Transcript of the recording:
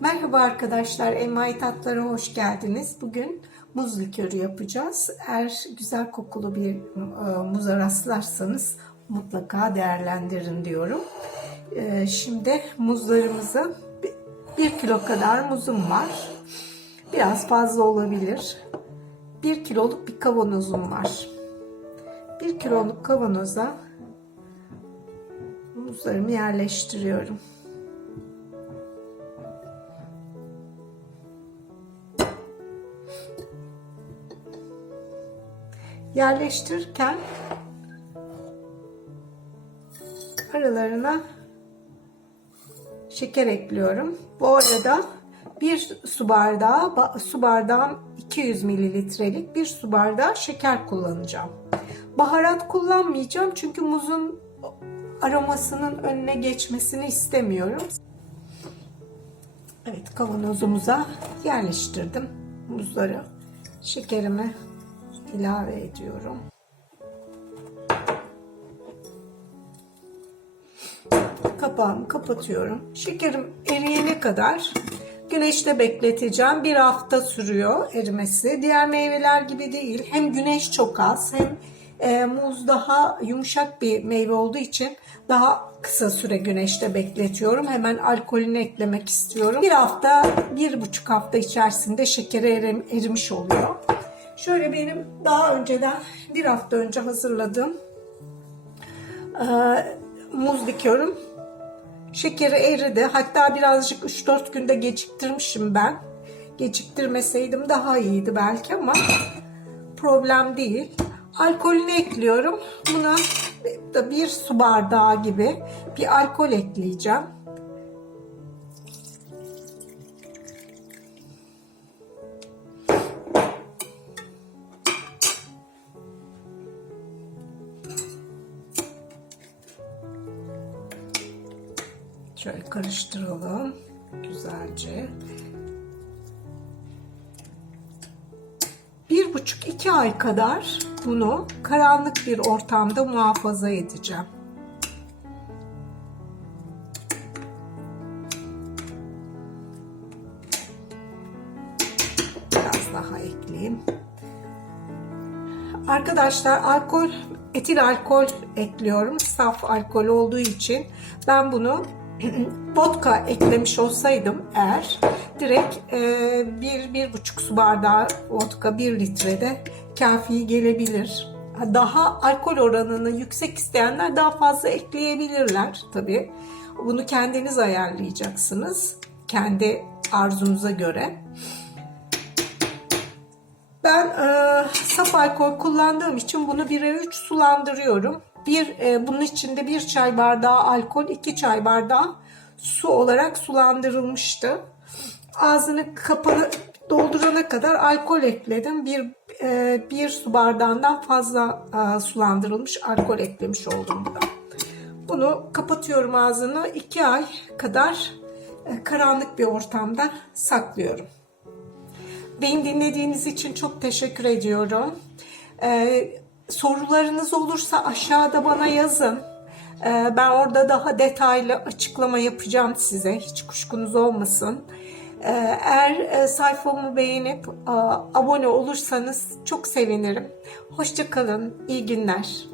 Merhaba arkadaşlar, Envai Tatlara hoş geldiniz. Bugün muz likörü yapacağız. Eğer güzel kokulu bir e, muza rastlarsanız mutlaka değerlendirin diyorum. E, şimdi muzlarımızı 1 kilo kadar muzum var. Biraz fazla olabilir. 1 kiloluk bir kavanozum var. 1 kiloluk kavanoza muzlarımı yerleştiriyorum. Yerleştirirken aralarına şeker ekliyorum. Bu arada bir su bardağı su bardağım 200 mililitrelik bir su bardağı şeker kullanacağım. Baharat kullanmayacağım çünkü muzun aromasının önüne geçmesini istemiyorum. Evet kavanozumuza yerleştirdim muzları. Şekerimi ilave ediyorum. Kapağımı kapatıyorum. Şekerim eriyene kadar güneşte bekleteceğim. Bir hafta sürüyor erimesi. Diğer meyveler gibi değil. Hem güneş çok az hem e, muz daha yumuşak bir meyve olduğu için daha kısa süre güneşte bekletiyorum. Hemen alkolünü eklemek istiyorum. Bir hafta, bir buçuk hafta içerisinde şekeri erim, erimiş oluyor. Şöyle benim daha önceden bir hafta önce hazırladığım e, muz likörüm. Şekeri eridi. Hatta birazcık 3-4 günde geciktirmişim ben. Geciktirmeseydim daha iyiydi belki ama problem değil. Alkolünü ekliyorum. Buna da bir su bardağı gibi bir alkol ekleyeceğim. Şöyle karıştıralım güzelce. Bir buçuk iki ay kadar bunu karanlık bir ortamda muhafaza edeceğim. Biraz daha ekleyeyim. Arkadaşlar alkol, etil alkol ekliyorum. Saf alkol olduğu için ben bunu vodka eklemiş olsaydım eğer direkt e, bir, bir buçuk su bardağı vodka bir litrede kafi gelebilir. Daha alkol oranını yüksek isteyenler daha fazla ekleyebilirler tabi. Bunu kendiniz ayarlayacaksınız. Kendi arzunuza göre. Ben e, saf alkol kullandığım için bunu 1'e 3 sulandırıyorum. Bir, e, bunun içinde bir çay bardağı alkol, iki çay bardağı su olarak sulandırılmıştı. Ağzını kapalı doldurana kadar alkol ekledim. Bir, e, bir su bardağından fazla e, sulandırılmış alkol eklemiş oldum burada. Bunu kapatıyorum ağzını. 2 ay kadar e, karanlık bir ortamda saklıyorum. Beni dinlediğiniz için çok teşekkür ediyorum. Ee, sorularınız olursa aşağıda bana yazın. Ee, ben orada daha detaylı açıklama yapacağım size. Hiç kuşkunuz olmasın. Ee, eğer e, sayfamı beğenip a, abone olursanız çok sevinirim. Hoşçakalın. İyi günler.